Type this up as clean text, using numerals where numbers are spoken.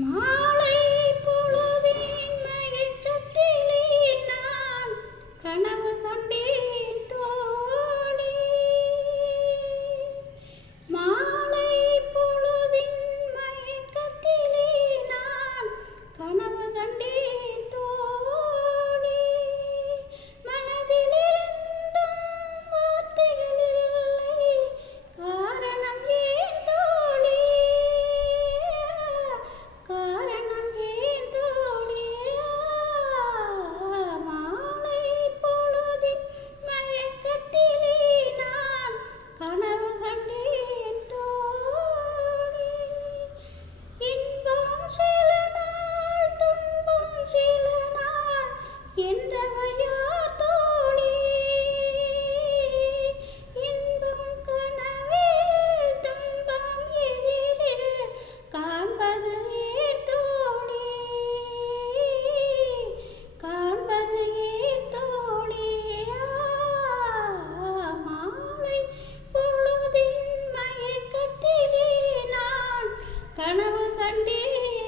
மாலை பொழுதின் மயக்கத்திலே நான் கனவு கண்டேன் தோழி. மாலை பொழுதின் மயக்கத்திலே நான் கனவு கண்டேன் தோழி. மனதிலிருந்தும் வார்த்தைகள் இல்லை, காரணம் ஏன் தோழி? காரணம் ஏன் தோழி? மாலை பொழுதின் மயக்கத்திலே நான் கனவு கண்டேன் தோழி. இன்பம் சில நாள், துன்பம் சில நாள் என்றவர் யார் தோழி? இன்பம் கனவில், துன்பம் எதிரில் காண்பது ஏன் தோழி? காண்பது ஏன் தோழி? மாலை பொழுதின் மயக்கத்திலே நான் கனவு கண்டேன்